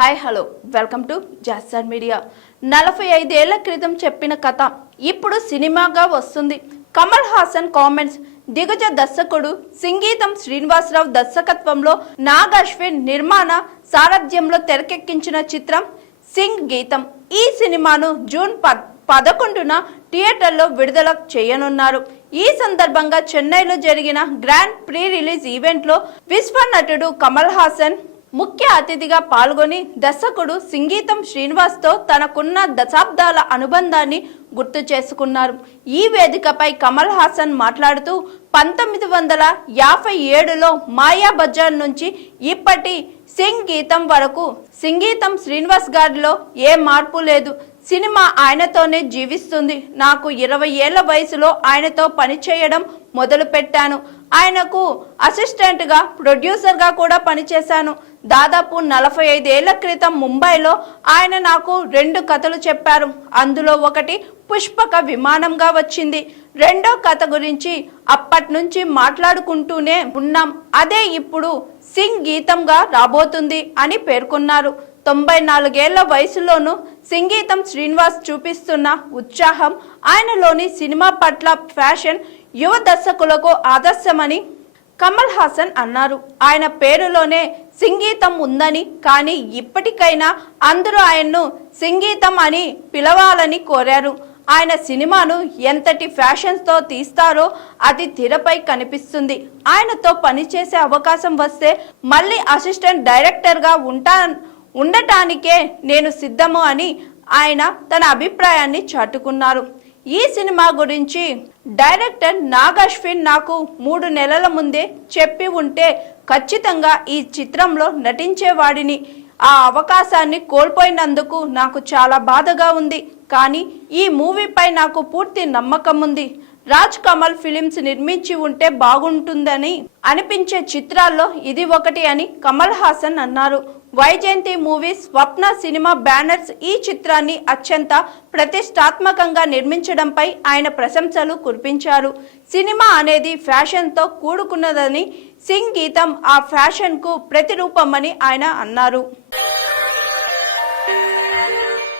Hi hello welcome to zoster media. 45 ఏళ్ల క్రితం చెప్పిన కథ ఇప్పుడు సినిమాగా వస్తుంది. కమల్ హాసన్ కామెంట్స్. దిగ్గజ దర్శకుడు సంగీతం శ్రీనివాసరావు దర్శకత్వంలో నాగ్ అశ్విన్ నిర్మాణ సారథ్యంలో తెరకెక్కించిన చిత్రం సింగ్ గీతం. ఈ సినిమాను జూన్ 11న థియేటర్లో విడుదల చేయనున్నారు. ఈ సందర్భంగా చెన్నైలో జరిగిన గ్రాండ్ ప్రీ రిలీజ్ ఈవెంట్లో విశ్వ నటుడు కమల్ హాసన్ ముఖ్య అతిథిగా పాల్గొని దర్శకుడు సంగీతం శ్రీనివాస్తో తనకున్న దశాబ్దాల అనుబంధాన్ని గుర్తు చేసుకున్నారు. ఈ వేదికపై కమల్ హాసన్ మాట్లాడుతూ 1957లో మాయా బజార్ నుంచి ఇప్పటి సింగ్ గీతం వరకు సంగీతం శ్రీనివాస్ గారిలో ఏ మార్పు లేదు. సినిమా ఆయనతోనే జీవిస్తుంది. నాకు 20 ఏళ్ల వయసులో ఆయనతో పనిచేయడం మొదలు పెట్టాను. ఆయనకు అసిస్టెంట్గా ప్రొడ్యూసర్గా కూడా పనిచేశాను. దాదాపు 45 ఏళ్ల క్రితం ముంబైలో ఆయన నాకు 2 కథలు చెప్పారు. అందులో ఒకటి పుష్పక విమానంగా వచ్చింది. రెండో కథ గురించి అప్పటి నుంచి మాట్లాడుకుంటూనే ఉన్నాం. అదే ఇప్పుడు సింగ్ గీతంగా రాబోతుంది అని పేర్కొన్నారు. 94 ఏళ్ల వయసులోనూ సంగీతం శ్రీనివాస్ చూపిస్తున్న ఉత్సాహం, ఆయనలోని సినిమా పట్ల ఫ్యాషన్ యువ దర్శకులకు ఆదర్శమని కమల్ హాసన్ అన్నారు. ఆయన పేరులోనే సంగీతం ఉందని, కానీ ఇప్పటికైనా అందరూ ఆయన్ను సంగీతం అని పిలవాలని కోరారు. ఆయన సినిమాను ఎంతటి ఫ్యాషన్స్తో తీస్తారో అది తెరపై కనిపిస్తుంది. ఆయనతో పనిచేసే అవకాశం వస్తే మళ్ళీ అసిస్టెంట్ డైరెక్టర్గా ఉండటానికే నేను సిద్ధము అని ఆయన తన అభిప్రాయాన్ని చాటుకున్నారు. ఈ సినిమా గురించి డైరెక్టర్ నాగ్ అశ్విన్ నాకు 3 నెలల ముందే చెప్పి ఉంటే ఖచ్చితంగా ఈ చిత్రంలో నటించేవాడిని. ఆ అవకాశాన్ని కోల్పోయినందుకు నాకు చాలా బాధగా ఉంది. కానీ ఈ మూవీపై నాకు పూర్తి నమ్మకం ఉంది. రాజ్ కమల్ ఫిలిమ్స్ నిర్మించి ఉంటే బాగుంటుందని అనిపించే చిత్రాల్లో ఇది ఒకటి అని కమల్ హాసన్ అన్నారు. వైజయంతి మూవీస్, స్వప్న సినిమా బ్యానర్స్ ఈ చిత్రాన్ని అత్యంత ప్రతిష్టాత్మకంగా నిర్మించడంపై ఆయన ప్రశంసలు కురిపించారు. సినిమా అనేది ఫ్యాషన్తో కూడుకున్నదని, సింగ్ గీతం ఆ ఫ్యాషన్కు ప్రతిరూపమని ఆయన అన్నారు.